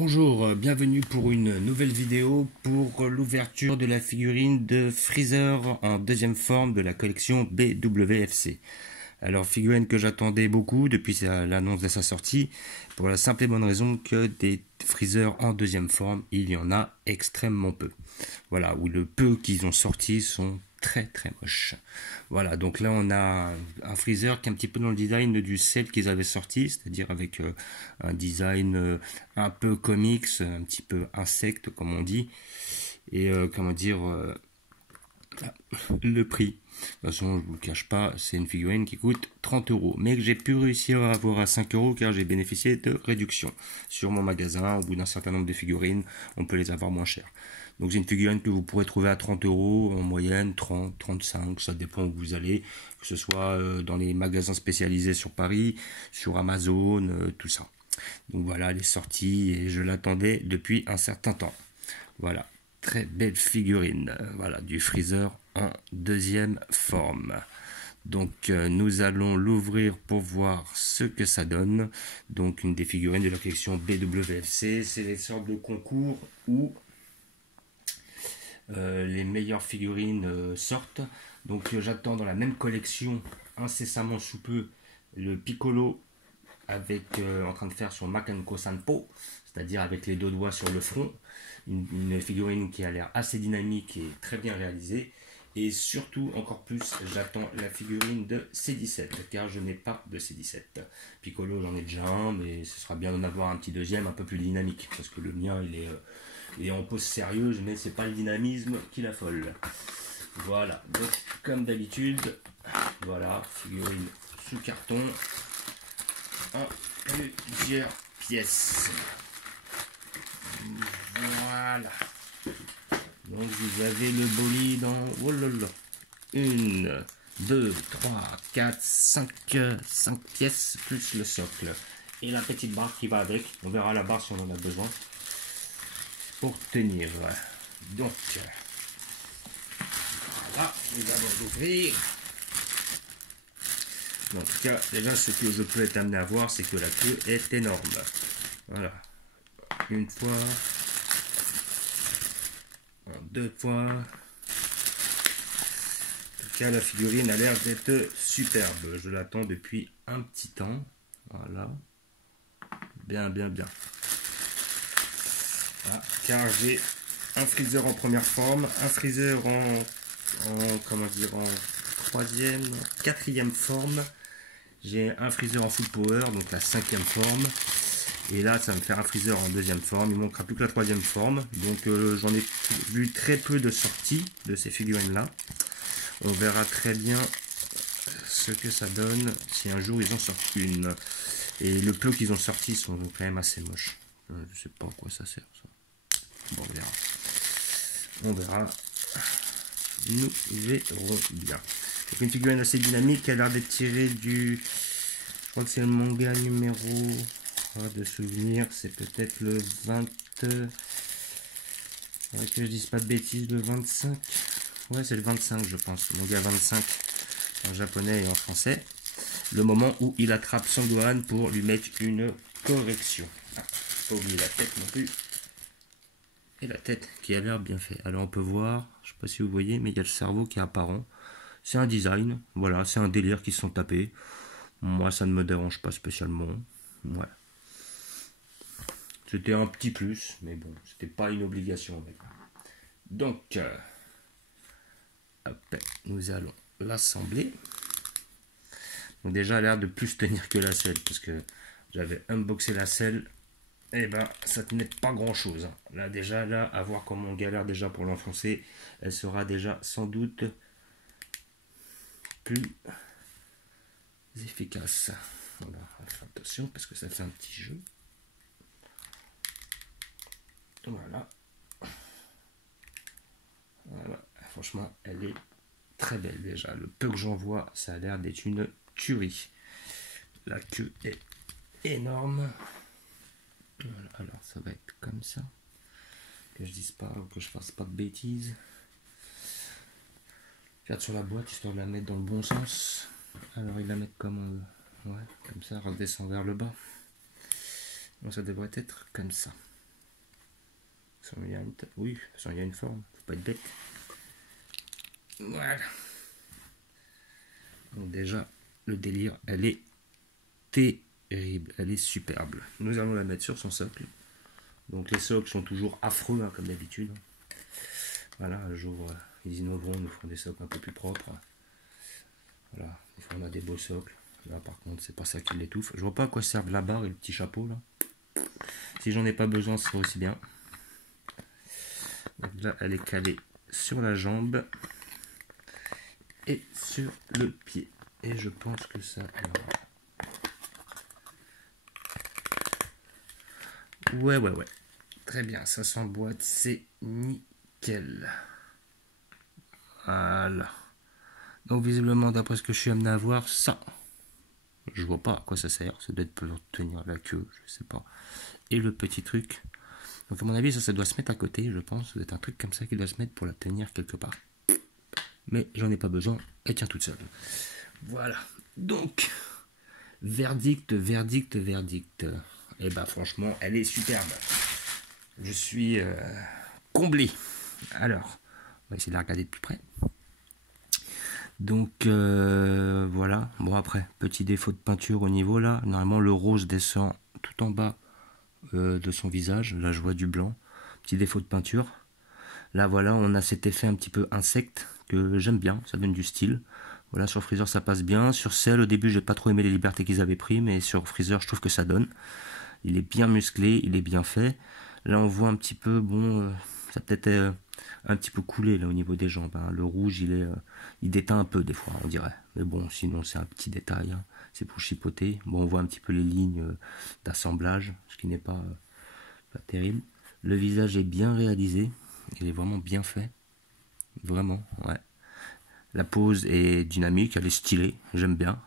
Bonjour, bienvenue pour une nouvelle vidéo pour l'ouverture de la figurine de Freezer en deuxième forme de la collection BWFC. Alors figurine que j'attendais beaucoup depuis l'annonce de sa sortie, pour la simple et bonne raison que des Freezer en deuxième forme, il y en a extrêmement peu. Voilà, ou le peu qu'ils ont sorti sont très moches. Voilà, donc là on a un Freezer qui est un petit peu dans le design du celle qu'ils avaient sorti, c'est-à-dire avec un design un peu comics, un petit peu insecte comme on dit, et comment dire, le prix. De toute façon, je vous le cache pas, c'est une figurine qui coûte 30 €, mais que j'ai pu réussir à avoir à 5 € car j'ai bénéficié de réduction. Sur mon magasin, au bout d'un certain nombre de figurines, on peut les avoir moins chères. Donc j'ai une figurine que vous pourrez trouver à 30 € en moyenne, 30, 35, ça dépend où vous allez, que ce soit dans les magasins spécialisés sur Paris, sur Amazon, tout ça. Donc voilà, elle est sortie et je l'attendais depuis un certain temps. Voilà, très belle figurine, voilà, du Freezer en deuxième forme. Donc nous allons l'ouvrir pour voir ce que ça donne. Donc une des figurines de la collection BWFC, c'est les sortes de concours où les meilleures figurines sortent. Donc j'attends dans la même collection incessamment sous peu le Piccolo avec en train de faire son Makenko Sanpo, c'est-à-dire avec les deux doigts sur le front, une figurine qui a l'air assez dynamique et très bien réalisée. Et surtout, encore plus, j'attends la figurine de C17, car je n'ai pas de C17. Piccolo, j'en ai déjà un, mais ce sera bien d'en avoir un petit deuxième un peu plus dynamique, parce que le mien, il est en pose sérieuse, mais c'est pas le dynamisme qui l'affole. Voilà, donc comme d'habitude, voilà, figurine sous carton, en plusieurs pièces. Voilà. Donc vous avez le bolide en... Oh là là. 1, 2, 3, 4, 5 pièces plus le socle. Et la petite barre qui va avec. On verra la barre si on en a besoin. Pour tenir. Donc, voilà, nous allons l'ouvrir. En tout cas, déjà ce que je peux être amené à voir, c'est que la queue est énorme. Voilà. Une fois. Deux fois. En tout cas, la figurine a l'air d'être superbe. Je l'attends depuis un petit temps. Voilà. Bien. Voilà. Car j'ai un Freezer en première forme, un Freezer en troisième, quatrième forme. J'ai un Freezer en full power, donc la cinquième forme. Et là, ça va me faire un Freezer en deuxième forme. Il ne manquera plus que la troisième forme. Donc j'en ai vu très peu de sorties de ces figurines-là. On verra très bien ce que ça donne si un jour ils en sortent une. Et le peu qu'ils ont sorti sont quand même assez moches. Je sais pas à quoi ça sert ça. Bon, on verra. Nous verrons bien. Donc une figurine assez dynamique, elle a l'air d'être tirée du... Je crois que c'est le manga numéro... de souvenir, c'est peut-être le 20... que je dise pas de bêtises, le 25. Ouais, c'est le 25 je pense, le manga 25 en japonais et en français. Le moment où il attrape Sangohan pour lui mettre une correction. Pas oublier la tête non plus. Et la tête qui a l'air bien fait. Alors on peut voir, je sais pas si vous voyez, mais il y a le cerveau qui est apparent. C'est un design, voilà, c'est un délire qui se sont tapés. Moi ça ne me dérange pas spécialement. Ouais. C'était un petit plus, mais bon, c'était pas une obligation. Donc, hop, nous allons l'assembler. Donc déjà, elle a l'air de plus tenir que la selle, parce que j'avais unboxé la selle, et ben ça tenait pas grand chose. Là déjà, là, à voir comment on galère déjà pour l'enfoncer, elle sera déjà sans doute plus efficace. Voilà, attention, parce que ça fait un petit jeu. Voilà. Voilà. Franchement, elle est très belle déjà. Le peu que j'en vois, ça a l'air d'être une tuerie. La queue est énorme. Voilà. Alors, ça va être comme ça. Que je dise pas, que je fasse pas de bêtises. Regarde sur la boîte, histoire de la mettre dans le bon sens. Alors, il la met comme... ouais, comme ça, redescend vers le bas. Donc, ça devrait être comme ça. Oui, de toute façon, il y a une forme, faut pas être bête. Voilà. Donc déjà, le délire, elle est terrible, elle est superbe. Nous allons la mettre sur son socle. Donc les socles sont toujours affreux, hein, comme d'habitude. Voilà, un jour, ils innoveront, nous feront des socles un peu plus propres. Voilà, des fois on a des beaux socles. Là par contre, c'est pas ça qui l'étouffe. Je vois pas à quoi servent la barre et le petit chapeau là. Si j'en ai pas besoin, ce sera aussi bien. Donc là, elle est calée sur la jambe et sur le pied. Et je pense que ça ira. Ouais. Très bien, ça s'emboîte, c'est nickel. Voilà. Donc visiblement, d'après ce que je suis amené à voir, ça, je vois pas à quoi ça sert. Ça doit être pour tenir la queue, je sais pas. Et le petit truc. Donc à mon avis, ça doit se mettre à côté, je pense. Ça doit être un truc comme ça qui doit se mettre pour la tenir quelque part. Mais j'en ai pas besoin, elle tient toute seule. Voilà. Donc, verdict. Et bah franchement, elle est superbe. Je suis comblé. Alors, on va essayer de la regarder de plus près. Donc voilà. Bon après, petit défaut de peinture au niveau là. Normalement le rose descend tout en bas de son visage. Là je vois du blanc. Petit défaut de peinture. Là voilà, on a cet effet un petit peu insecte que j'aime bien. Ça donne du style. Voilà, sur Freezer ça passe bien. Sur Cell au début j'ai pas trop aimé les libertés qu'ils avaient pris, mais sur Freezer je trouve que ça donne. Il est bien musclé, il est bien fait. Là on voit un petit peu, bon, ça peut-être un petit peu coulé là au niveau des jambes. Hein. Le rouge il déteint un peu des fois on dirait. Mais bon, sinon c'est un petit détail. Hein. C'est pour chipoter. Bon, on voit un petit peu les lignes d'assemblage, ce qui n'est pas terrible. Le visage est bien réalisé. Il est vraiment bien fait. Vraiment, ouais. La pose est dynamique, elle est stylée, j'aime bien.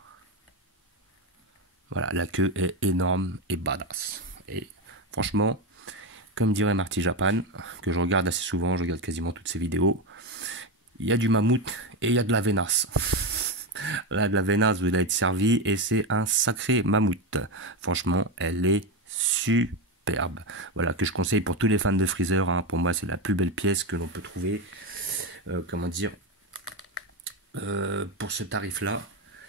Voilà, la queue est énorme et badass. Et franchement, comme dirait Marty Japan, que je regarde assez souvent, je regarde quasiment toutes ses vidéos, il y a du mammouth et il y a de la venasse. Là, de la venasse vous allez être servi et c'est un sacré mammouth. Franchement, elle est superbe. Voilà, que je conseille pour tous les fans de Freezer. Hein. Pour moi, c'est la plus belle pièce que l'on peut trouver. Comment dire, pour ce tarif-là,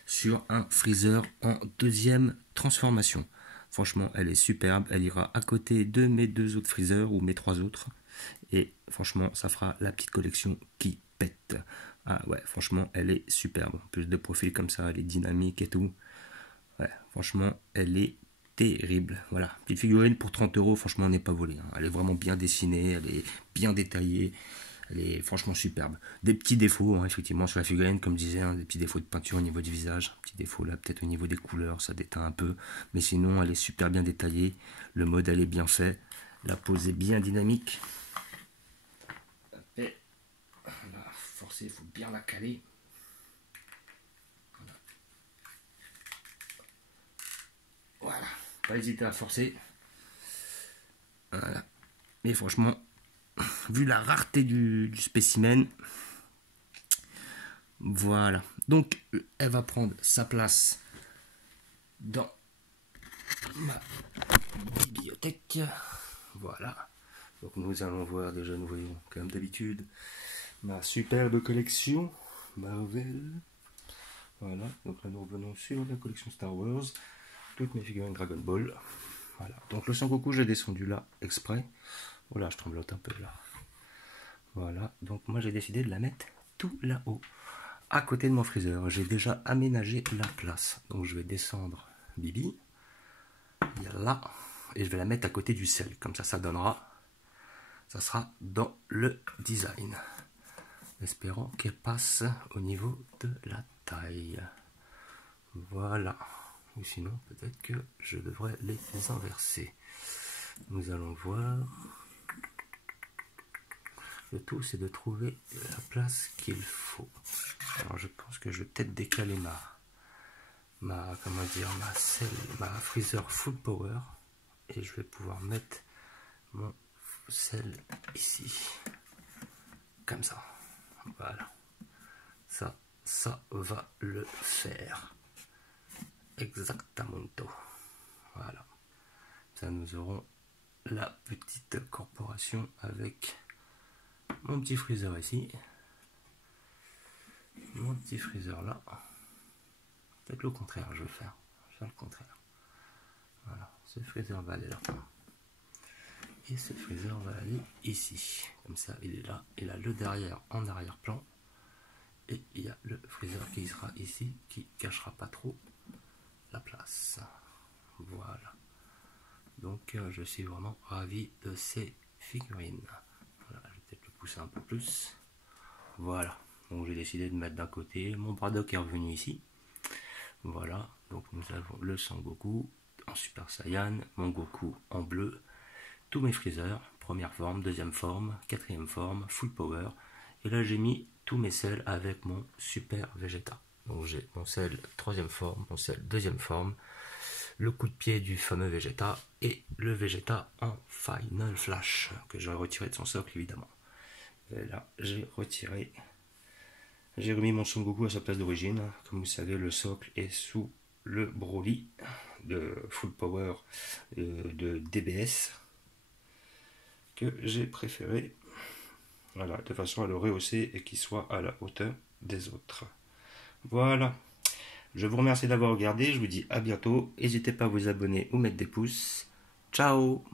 sur un Freezer en deuxième transformation. Franchement, elle est superbe. Elle ira à côté de mes deux autres Freezer ou mes trois autres. Et franchement, ça fera la petite collection qui pète. Ah ouais, franchement, elle est superbe. En plus de profil comme ça, elle est dynamique et tout. Ouais, franchement, elle est terrible. Voilà, petite figurine pour 30 €, franchement, on n'est pas volé. Hein. Elle est vraiment bien dessinée, elle est bien détaillée. Elle est franchement superbe. Des petits défauts, hein, effectivement, sur la figurine, comme je disais, hein, des petits défauts de peinture au niveau du visage. Petit défaut là, peut-être au niveau des couleurs, ça déteint un peu. Mais sinon, elle est super bien détaillée. Le modèle est bien fait. La pose est bien dynamique. Et là, forcer, il faut bien la caler. Voilà. Pas hésiter à forcer. Voilà. Mais franchement, vu la rareté du spécimen, voilà. Donc, elle va prendre sa place dans ma bibliothèque. Voilà. Donc, nous allons voir, déjà, nous voyons, comme d'habitude, ma superbe collection Marvel. Voilà. Donc là, nous revenons sur la collection Star Wars. Toutes mes figurines Dragon Ball. Voilà. Donc, le Sangoku, j'ai descendu là exprès. Voilà, je tremblote un peu là. Voilà. Donc, moi, j'ai décidé de la mettre tout là-haut, à côté de mon Freezer. J'ai déjà aménagé la place. Donc je vais descendre Bibi. Il y a là. Et je vais la mettre à côté du sel. Comme ça donnera. Ça sera dans le design. Espérons qu'elle passe au niveau de la taille. Voilà. Ou sinon, peut-être que je devrais les inverser. Nous allons voir. Le tout, c'est de trouver la place qu'il faut. Alors, je pense que je vais peut-être décaler ma Freezer Full Power. Et je vais pouvoir mettre mon sel ici. Comme ça. Voilà. Ça va le faire. Exactement. Voilà. Ça, nous aurons la petite corporation avec mon petit freezer ici. Mon petit freezer là. Peut-être le contraire, je vais faire. Le contraire. Voilà, ce freezer va aller là. Et ce freezer va aller ici. Comme ça, il est là. Il a le derrière en arrière-plan. Et il y a le freezer qui sera ici, qui cachera pas trop la place. Voilà. Donc, je suis vraiment ravi de ces figurines. Voilà, je vais peut-être le pousser un peu plus. Voilà. Donc, j'ai décidé de mettre d'un côté. Mon Braddock est revenu ici. Voilà, donc nous avons le Sangoku en Super Saiyan, mon Goku en bleu, tous mes freezers, première forme, deuxième forme, quatrième forme, full power, et là j'ai mis tous mes cells avec mon Super Vegeta. Donc j'ai mon cell troisième forme, mon cell deuxième forme, le coup de pied du fameux Vegeta, et le Vegeta en Final Flash, que j'aurais retiré de son socle évidemment. Et là j'ai retiré... J'ai remis mon Son Goku à sa place d'origine. Comme vous savez, le socle est sous le Broly de Full Power de DBS que j'ai préféré, voilà, de façon à le rehausser et qu'il soit à la hauteur des autres. Voilà. Je vous remercie d'avoir regardé. Je vous dis à bientôt. N'hésitez pas à vous abonner ou mettre des pouces. Ciao!